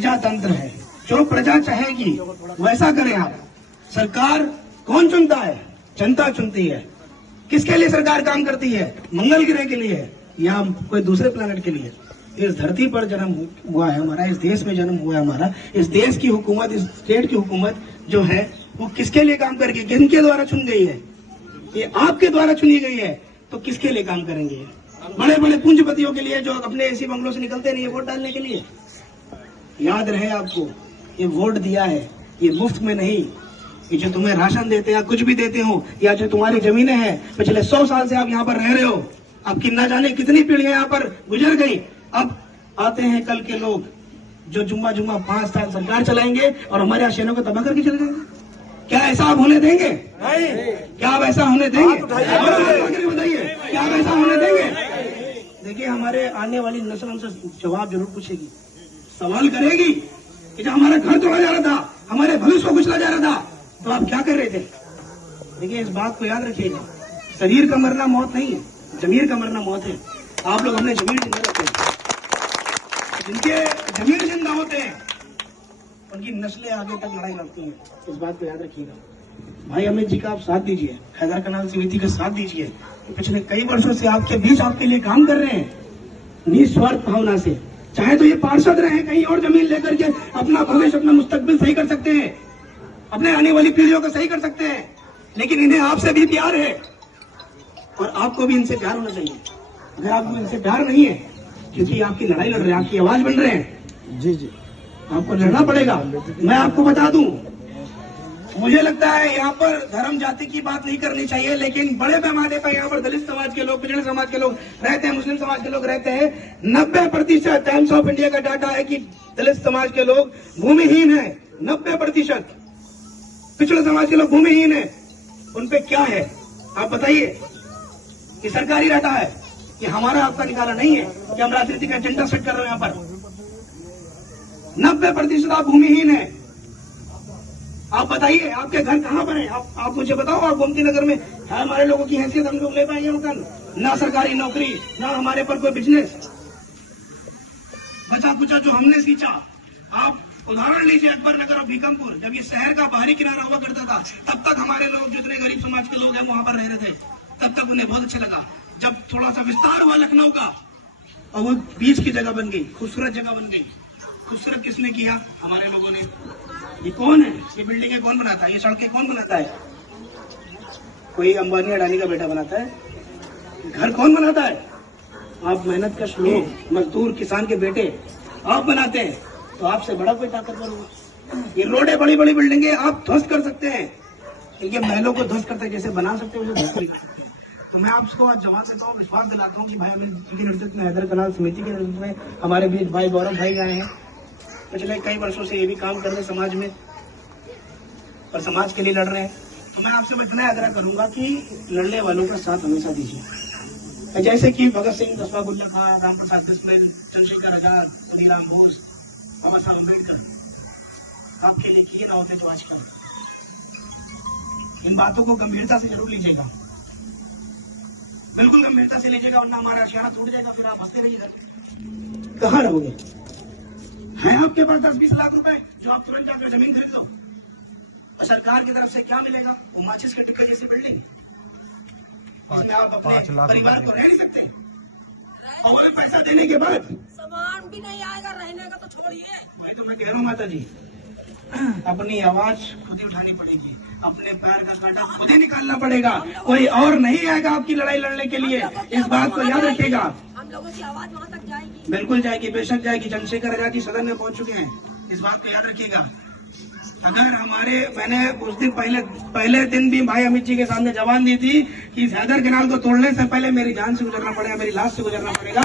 प्रजातंत्र है, जो प्रजा चाहेगी वैसा करें आप। सरकार कौन चुनता है? जनता चुनती है। किसके लिए सरकार काम करती है? मंगल ग्रह के लिए या कोई दूसरे प्लेनेट के लिए? इस धरती पर जन्म हुआ है हमारा, इस देश में जन्म हुआ है हमारा। इस देश की हुकूमत, इस स्टेट की हुकूमत जो है वो किसके लिए काम करेगी? किनके द्वारा चुन गई है? ये आपके द्वारा चुनी गई है, तो किसके लिए काम करेंगे? बड़े बड़े पूंजीपतियों के लिए जो अपने ऐसी बंगलों से निकलते नहीं है वोट डालने के लिए। याद रहे आपको, ये वोट दिया है, ये मुफ्त में नहीं। ये जो तुम्हें राशन देते हैं, कुछ भी देते हो, या जो तुम्हारी जमीनें हैं, पिछले 100 साल से आप यहाँ पर रह रहे हो, आपकी ना जाने कितनी पीढ़ियां यहाँ पर गुजर गई। अब आते हैं कल के लोग जो जुम्मा 5 साल सरकार चलाएंगे और हमारे आशियानों को तबाह करके चले जाएंगे। क्या ऐसा आप होने देंगे? नहीं। क्या आप ऐसा होने देंगे? बताइए, क्या आप ऐसा होने देंगे? देखिए, हमारे आने वाली नस्ल हमसे जवाब जरूर पूछेगी, सवाल करेगी कि जब हमारा घर तोड़ा जा रहा था, हमारे भविष्य को कुचला जा रहा था, तो आप क्या कर रहे थे? देखिए, इस बात को याद रखिएगा, शरीर का मरना मौत नहीं है, जमीर का मरना मौत है। आप लोग अपने जमीर जिंदा रखते हैं, जिनके जमीर जिंदा होते हैं उनकी नस्लें आगे तक लड़ाई लड़ती हैं। इस बात को याद रखिएगा। भाई अमित जी का आप साथ दीजिए, हैदर कनाल समिति का साथ दीजिए। पिछले कई वर्षों से आपके बीच आपके लिए काम कर रहे हैं निस्वार्थ भावना से। चाहे तो ये पार्षद रहे, कहीं और जमीन लेकर के अपना भविष्य, अपना मुस्तकबिल सही कर सकते हैं, अपने आने वाली पीढ़ियों को सही कर सकते हैं, लेकिन इन्हें आपसे भी प्यार है और आपको भी इनसे प्यार होना चाहिए। अगर आपको इनसे प्यार नहीं है, क्योंकि आपकी लड़ाई लड़ रहे हैं, आपकी आवाज बन रहे हैं, जी जी, आपको लड़ना पड़ेगा। मैं आपको बता दूं, मुझे लगता है यहाँ पर धर्म जाति की बात नहीं करनी चाहिए, लेकिन बड़े पैमाने पर यहाँ पर दलित समाज के लोग, पिछड़े समाज के लोग रहते हैं, मुस्लिम समाज के लोग रहते हैं। 90% टाइम्स ऑफ इंडिया का डाटा है कि दलित समाज के लोग भूमिहीन है। 90% पिछड़े समाज के लोग भूमिहीन है। उन पे क्या है आप बताइए? कि सरकारी रहता है, कि हमारा आपका निकाला नहीं है, कि हम राजनीति का एजेंडा सेट कर रहे हैं। यहाँ पर 90% आप भूमिहीन है। आप बताइए, आपके घर कहाँ पर है? आप मुझे बताओ। आप गोमती नगर में है, हमारे लोगों की हैसियत हम लोग ले पाएंगे मकान? ना सरकारी नौकरी, ना हमारे पर कोई बिजनेस, बचा कुचा जो हमने सींचा। आप उदाहरण लीजिए अकबर नगर और भीकमपुर, जब ये शहर का बाहरी किनारा हुआ करता था, तब तक हमारे लोग, जितने गरीब समाज के लोग हैं, वहां पर रह रहे थे। तब तक उन्हें बहुत अच्छा लगा। जब थोड़ा सा विस्तार हुआ लखनऊ का और वो बीच की जगह बन गई, खूबसूरत जगह बन गई। खूबसूरत किसने किया? हमारे लोगों ने। ये कौन है? ये बिल्डिंगें कौन बनाता है? ये सड़कें कौन बनाता है? कोई अंबानी अडानी का बेटा बनाता है? घर कौन बनाता है? आप मेहनत कश लोग, मजदूर, किसान के बेटे आप बनाते हैं। तो आपसे बड़ा कोई ताकतवर होगा? ये रोडें, बड़ी बड़ी बिल्डिंगें आप ध्वस्त कर सकते हैं, इनके महलों को ध्वस्त करते हैं, जैसे बना सकते हैं उसे ध्वस्त कर सकते हैं। तो मैं आपको आज जवाब देता हूँ, विश्वास दिलाता हूँ कि भाई अमित जी के नेतृत्व में, हैदर कनाल समिति के नेतृत्व में हमारे बीच भाई गौरव भाई आए हैं। पिछले कई वर्षों से ये भी काम कर रहे हैं समाज में और समाज के लिए लड़ रहे हैं। तो मैं आपसे इतना आग्रह करूंगा कि लड़ने वालों का साथ हमेशा दीजिए। जैसे कि भगत सिंह, अशफाकुल्लाह खां, राम प्रसाद बिस्मिल, चंद्रशेखर आजाद, खुदीराम बोस, बाबा साहब अम्बेडकर आपके लिए किए ना होते जो आज कल। इन बातों को गंभीरता से जरूर लीजिएगा, बिल्कुल गंभीरता से लीजिएगा, वरना हमारा आशियाना टूट जाएगा। फिर आप हंसते रहिए। कहाँ रहोगे? है आपके पास 10-20 लाख रुपए जो आप तुरंत जाकर जमीन खरीद लो, और सरकार की तरफ से क्या मिलेगा? वो माचिस के टिक्के जैसी बिल्डिंग, जिसमें आप अपने परिवार को रह नहीं सकते, और वहाँ पैसा देने के बाद सामान भी नहीं आएगा, रहने का तो छोड़िए। भाई तो मैं कह रहा हूँ माता जी, अपनी आवाज खुद ही उठानी पड़ेगी, अपने पैर का कांटा खुद ही निकालना पड़ेगा, कोई और नहीं आएगा आपकी लड़ाई लड़ने के लिए। इस बात को याद रखिएगा। हम लोगों की आवाज वहाँ तक जाएगी, बिल्कुल जाएगी, बेशक जाएगी। चंद्रशेखर आजाद जी सदन में पहुंच चुके हैं, इस बात को याद रखिएगा। अगर मैंने उस दिन पहले दिन भी भाई अमित जी के सामने जबान दी थी कि हैदर कनाल को तोड़ने से पहले मेरी जान से गुजरना पड़ेगा, मेरी लाश से गुजरना पड़ेगा।